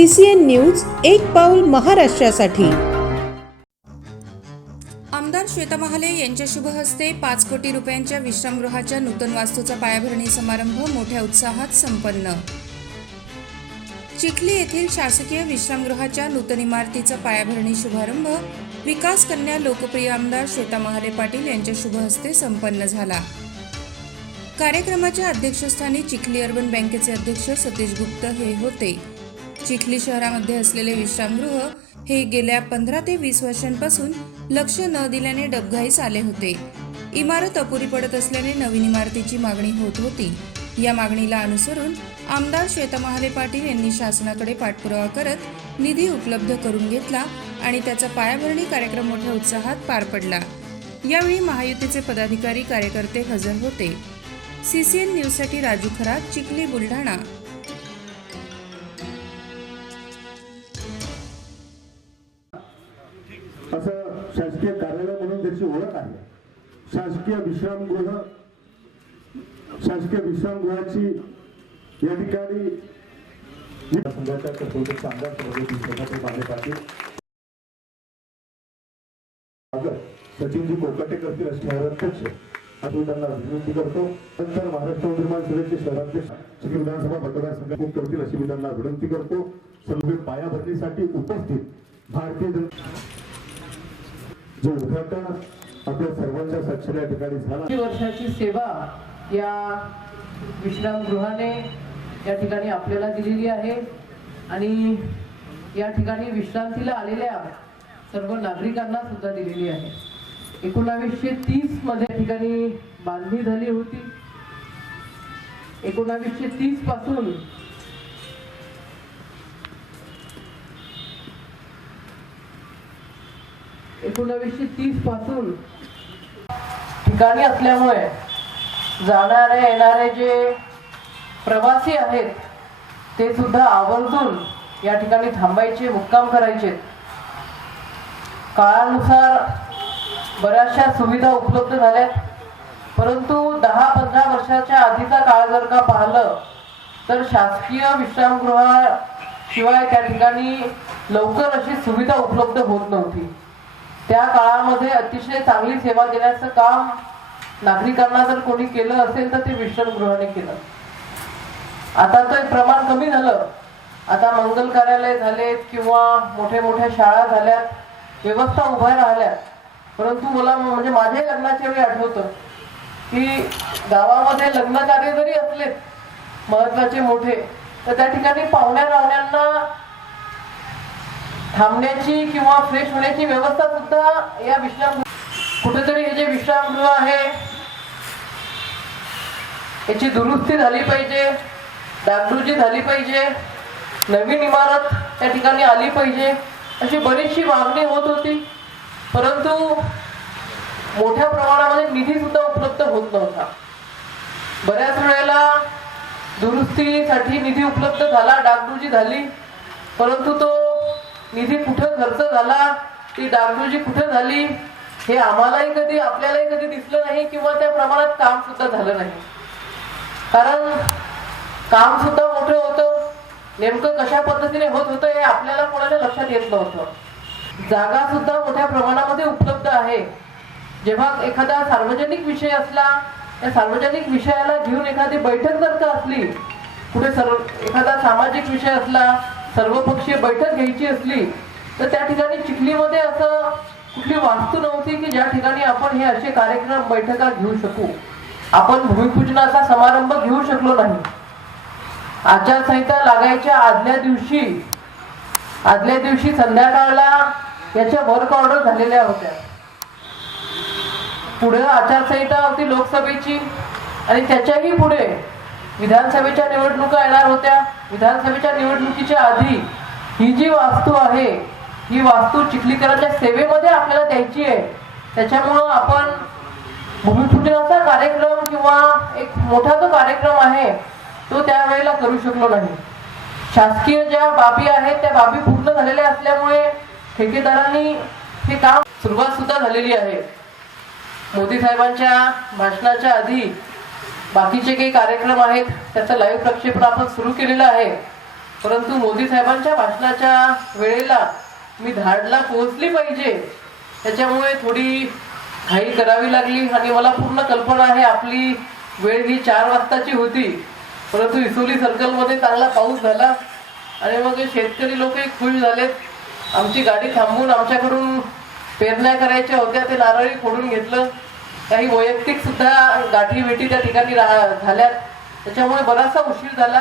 C C N news एक पाऊल महाराष्ट्रासाठी. आमदार श्वेता महाले यांच्या शुभ हस्ते पाच कोटी रुपयांच्या विश्रामगृहाच्या नूतन वास्तूचा पायाभरणी समारंभ मोठ्या उत्साहात संपन्न. चिखली येथील शासकीय विश्रामगृहाच्या नूतन इमारतीचा पायाभरणी शुभारंभ विकास कन्या लोकप्रिय आमदार श्वेता महाले पाटील यांच्या शुभ हस्ते संपन्न झाला. कार्यक्रमाच्या अध्यक्षस्थानी चिखली अर्बन बँकेचे अध्यक्ष सतीश गुप्त हे होते. चिखली शहरामध्ये असलेले विश्रामगृह हे गेल्या पंधरा ते वीस वर्षांपासून लक्ष न दिल्याने डबघाईस आले होते. इमारत अपुरी पडत असल्याने नवीन इमारतीची मागणी होत होती. या मागणीला अनुसरून आमदार श्वेता महाले पाटील यांनी शासनाकडे पाठपुरावा करत निधी उपलब्ध करून घेतला आणि त्याचा पायाभरणी कार्यक्रम मोठ्या उत्साहात पार पडला. यावेळी महायुतीचे पदाधिकारी कार्यकर्ते हजर होते. सीसीएन न्यूजसाठी राजू खरात चिखली बुलढाणा. शासकीय विश्रामगृह शासकीय विश्रामगृहाची या ठिकाणी संघाच्या कर्तृत्व आमदार सभापती बांधे पाटील सचिनजी कोकाटेकर करतील असे शहराध्यक्ष आपण त्यांना विनंती करतो. नंतर महाराष्ट्र निर्माण सभेचे शहराध्यक्ष श्री विधानसभा मतदारसंघ करतील अशी मी त्यांना विनंती करतो. सर्व पायाभरणीसाठी उपस्थित भारतीय जनता जो उद्घाटन आपल्या सर्वांच्या साक्षर या ठिकाणी झाला. वर्षाची सेवा या विश्रामगृहाने या ठिकाणी आपल्याला दिलेली आहे. आणि या ठिकाणी विश्रांतीला आलेल्या सर्व नागरिकांना सुद्धा दिलेली आहे. एकोणावीसशे तीसमध्ये या ठिकाणी बांधणी झाली होती. एकोणावीसशे तीसपासून एकोणावीसशे तीसपासून ठिकाणी असल्यामुळे जाणारे येणारे जे प्रवासी आहेत ते सुद्धा आवर्जून या ठिकाणी थांबायचे मुक्काम करायचे. काळानुसार बऱ्याचशा सुविधा उपलब्ध झाल्यात. परंतु दहा पंधरा वर्षाच्या आधीचा काळ जर का पाहिलं तर शासकीय विश्रामगृहाशिवाय त्या ठिकाणी लवकर अशी सुविधा उपलब्ध होत नव्हती. त्या काळामध्ये अतिशय चांगली सेवा देण्याचं काम नागरिकांना जर कोणी केलं असेल तर ते विश्रामगृहाने केलं. आता तर प्रमाण कमी झालं. आता मंगल कार्यालय झालेत किंवा मोठ्या मोठ्या शाळा झाल्यात व्यवस्था उभ्या राहिल्या परंतु मला म्हणजे माझ्या लग्नाच्या वेळी आठवतं की गावामध्ये लग्न कार्य जरी असलेत महत्त्वाचे मोठे तर त्या ठिकाणी पाहुण्या रावण्यांना थांबण्याची किंवा फ्रेश होण्याची व्यवस्था सुद्धा या विश्राम कुठेतरी हे जे विश्रामगृह आहे याची दुरुस्ती झाली पाहिजे डागडुजी झाली पाहिजे नवीन इमारत त्या ठिकाणी आली पाहिजे अशी बरीचशी मागणी होत होती. परंतु मोठ्या प्रमाणामध्ये निधी सुद्धा उपलब्ध होत नव्हता. बऱ्याच वेळेला दुरुस्तीसाठी निधी उपलब्ध झाला डागडुजी झाली परंतु तो निधी कुठं खर्च झाला? ती डागडुजी कुठं झाली? हे आम्हालाही कधी आपल्यालाही कधी दिसलं नाही किंवा त्या प्रमाणात काम सुद्धा झालं नाही. कारण काम सुद्धा मोठं होतं. नेमकं कशा पद्धतीने होत होतं हे आपल्याला कोणाच्या लक्षात येत नव्हतं. जागा सुद्धा मोठ्या प्रमाणामध्ये उपलब्ध आहे. जेव्हा एखादा सार्वजनिक विषय असला त्या सार्वजनिक विषयाला घेऊन एखादी बैठक जर का असली कुठे सर्व एखादा सामाजिक विषय असला सर्वपक्षीय बैठक घ्यायची असली तर त्या ठिकाणी चिखलीमध्ये असं कुठली वास्तू नव्हती की ज्या ठिकाणी आपण हे असे कार्यक्रम बैठका घेऊ शकू. आपण भूमिपूजनाचा समारंभ घेऊ शकलो नाही. आचारसंहिता लागायच्या आदल्या दिवशी आदल्या दिवशी संध्याकाळला याच्या वर्क ऑर्डर झालेल्या होत्या. पुढे आचारसंहिता होती लोकसभेची आणि त्याच्याही पुढे विधानसभेच्या निवडणुका येणार होत्या. विधानसभेच्या निवडणुकीच्या आधी ही जी वास्तू आहे ही वास्तू चिखलीकरांच्या सेवेमध्ये आपल्याला द्यायची आहे. त्याच्यामुळं आपण भूमिपूजनाचा कार्यक्रम किंवा एक मोठा जो कार्यक्रम आहे तो त्यावेळेला करू शकलो नाही. शासकीय ज्या बाबी आहेत त्या बाबी पूर्ण झालेल्या असल्यामुळे ठेकेदारांनी हे काम सुरुवात सुद्धा झालेली आहे. मोदी साहेबांच्या भाषणाच्या आधी बाकीचे काही कार्यक्रम आहेत त्याचं लाईव्ह प्रक्षेपण आपण सुरू केलेलं आहे. परंतु मोदी साहेबांच्या भाषणाच्या वेळेला मी धाडला पोहोचली पाहिजे. त्याच्यामुळे थोडी घाई करावी लागली आणि मला पूर्ण कल्पना आहे आपली वेळ ही चार वाजताची होती. परंतु इसोली सर्कलमध्ये चांगला पाऊस झाला आणि मग शेतकरी लोकही खुश झालेत. आमची गाडी थांबवून आमच्याकडून पेरण्या करायच्या होत्या ते नारळी फोडून घेतलं. काही वैयक्तिक सुद्धा गाठी भेटी त्या ठिकाणी रा- झाल्या त्याच्यामुळे बराचसा उशीर झाला.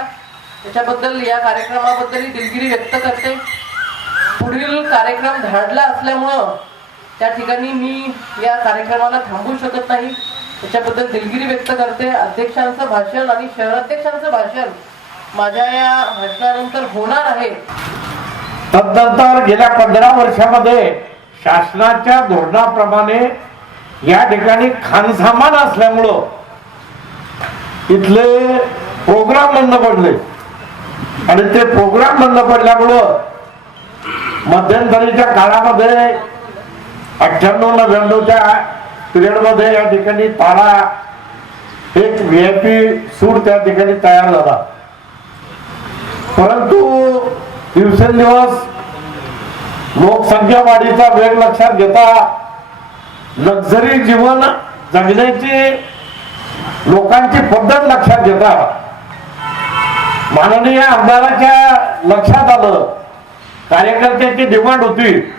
त्याच्याबद्दल या कार्यक्रमाबद्दल दिलगिरी व्यक्त करते. पुढील कार्यक्रम धाडला असल्यामुळं त्या ठिकाणी मी या कार्यक्रमाला थांबू शकत नाही. त्याच्याबद्दल दिलगिरी व्यक्त करते. अध्यक्षांचं भाषण आणि शहराध्यक्षांचं भाषण माझ्या या भाषणानंतर होणार आहे. तदनंतर गेल्या पंधरा वर्षामध्ये शासनाच्या धोरणाप्रमाणे या ठिकाणी खानसामान असल्यामुळं इथले प्रोग्राम बंद पडले. आणि ते प्रोग्राम बंद पडल्यामुळं मध्यंतरीच्या काळामध्ये अठ्ठ्याण्णव नव्याण्णवच्या पिरियडमध्ये या ठिकाणी तारा एक व्ही आय पी सूट त्या ठिकाणी तयार झाला. परंतु दिवसेंदिवस लोकसंख्या वाढीचा वेग लक्षात घेता लक्झरी जीवन जगण्याची लोकांची पद्धत लक्षात घेता. माननीय आमदाराच्या लक्षात आलं. कार्यकर्त्यांची डिमांड होती.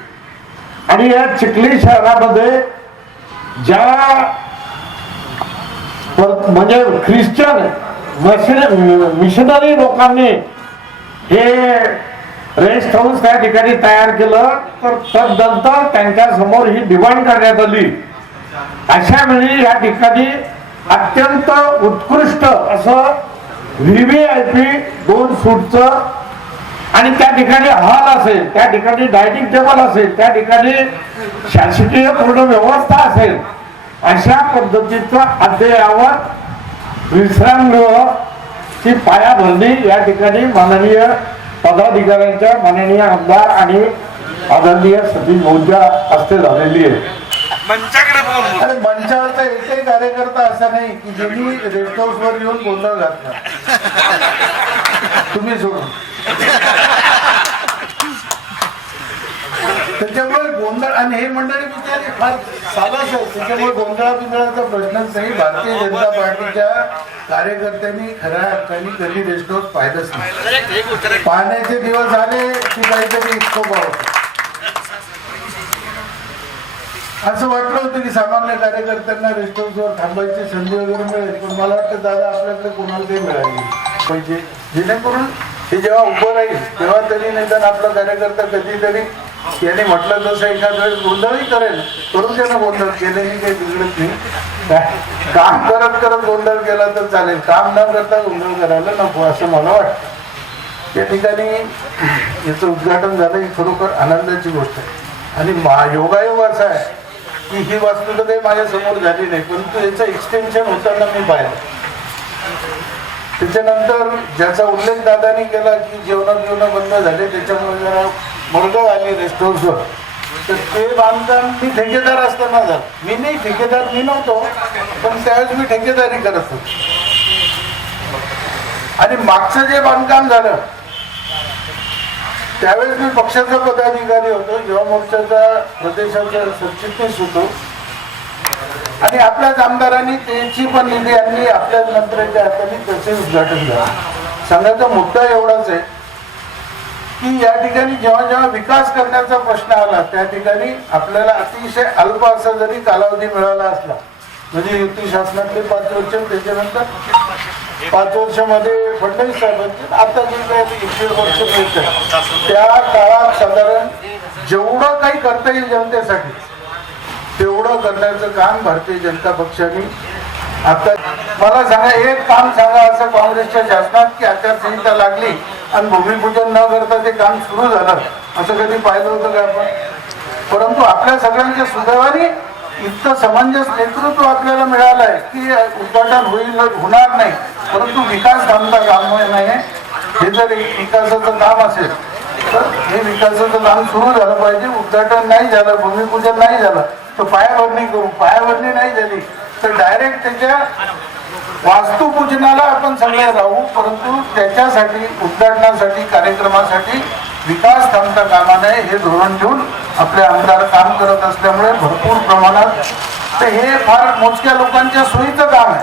आणि या चिखली शहरामध्ये ज्या म्हणजे ख्रिश्चन मिशनरी लोकांनी हे रेस्ट हाऊस त्या ठिकाणी तयार केलं तर तदनंतर त्यांच्यासमोर ही डिमांड करण्यात आली. अशा वेळी या ठिकाणी अत्यंत उत्कृष्ट असं व्ही आय पी दोन सूटचं आणि त्या ठिकाणी हॉल असेल त्या ठिकाणी डायनिंग टेबल असेल त्या ठिकाणी शासकीय पूर्ण व्यवस्था असेल अशा पद्धतीचं अद्ययावत विश्रामगृह ची पायाभरणी या ठिकाणी माननीय पदाधिकाऱ्यांच्या माननीय आमदार आणि आदरणीय सतीश भाऊंच्या हस्ते झालेली आहे. आणि मंचावरचा एकही कार्यकर्ता असा नाही की ज्यांनी रेस्ट हाऊस वर येऊन गोंधळ घातला. तुम्ही सोडून. त्याच्यामुळे गोंधळ आणि हे मंडळी बिचारी फार साधाच आहे त्याच्यामुळे गोंधळा बिंधळाचा प्रश्नच नाही. भारतीय जनता पार्टीच्या कार्यकर्त्यांनी खऱ्या अर्थाने कधी रेस्ट हाऊस पाहिलंच नाही. पाण्याचे दिवस आले की काहीतरी इतकं पाहतो असं वाटलं होतं की सामान्य कार्यकर्त्यांना रेस्ट हाऊसवर थांबायची संधी वगैरे मिळेल. पण मला वाटतं दादा आपल्याकडे कोणाला ते मिळाली पाहिजे जेणेकरून हे जेव्हा उभं राहील तेव्हा तरी निदान आपला कार्यकर्ता कधीतरी त्याने म्हटलं तसं एखाद्या वेळेस गोंधळही करेल करून त्यानं गोंधळ. केल्याने काही बिघडत नाही. काम करत करत गोंधळ केला तर चालेल. काम न करता गोंधळ करायला नको असं मला वाटतं. या ठिकाणी याचं उद्घाटन झालं ही खरोखर आनंदाची गोष्ट आहे. आणि मा- योगायोग असा आहे की ही वास्तू तर काही माझ्यासमोर झाली नाही परंतु याचं एक्सटेन्शन होताना मी पाहिलं. त्याच्यानंतर ज्याचा उल्लेख दादानी केला की जेवणा जेवण बंद झाले त्याच्यामुळे जरा मुरगळ आली रेस्ट तर ते बांधकाम मी ठेकेदार असताना झालं. मी नाही ठेकेदार मी नव्हतो पण त्यावेळेस मी ठेकेदारी करत होतो. आणि मागचं जे बांधकाम झालं त्यावेळेस मी पक्षाचा पदाधिकारी होतो युवा मोर्चाचा प्रदेशाचा सरचिटणीस होतो. आणि आपल्याच आमदारांनी त्यांची पण निधी आणली आपल्याच मंत्र्यांच्या हाताने त्याचे उद्घाटन झालं. सांगायचा मुद्दा एवढाच आहे की या ठिकाणी जेव्हा जेव्हा विकास करण्याचा प्रश्न आला त्या ठिकाणी आपल्याला अतिशय अल्प असा जरी कालावधी मिळाला असला म्हणजे युती शासनातले पाच वर्ष त्याच्यानंतर पाच वर्षामध्ये फडणवीस साहेबांचे आता जे काही एक वर्ष मिळतं त्या काळात साधारण जेवढं काही करता येईल जनतेसाठी तेवढं करण्याचं काम भारतीय जनता पक्षाने आता मला सांगा एक काम सांगा असं काँग्रेसच्या शासनात की आचारसंहिता लागली आणि भूमिपूजन न करता ते काम सुरू झालं असं कधी पाहिलं होतं का आपण? परंतु आपल्या सगळ्यांच्या सुदैवाने इतकं समंजस नेतृत्व आपल्याला मिळालं आहे की उद्घाटन होईल होणार नाही. परंतु विकास थांबता काम नाही. हे जर एक विकासाचं काम असेल तर हे विकासाचं काम सुरू झालं पाहिजे. उद्घाटन नाही झालं भूमिपूजन नाही झालं तर पायाभरणी करू. पायाभरणी नाही झाली तर डायरेक्ट त्याच्या वास्तुपूजनाला आपण सगळे राहू परंतु त्याच्यासाठी उद्घाटनासाठी कार्यक्रमासाठी विकास थांबता कामा नये हे धोरण ठेवून आपले आमदार काम करत असल्यामुळे भरपूर प्रमाणात तर हे फार मोजक्या लोकांच्या सोयीचं काम आहे.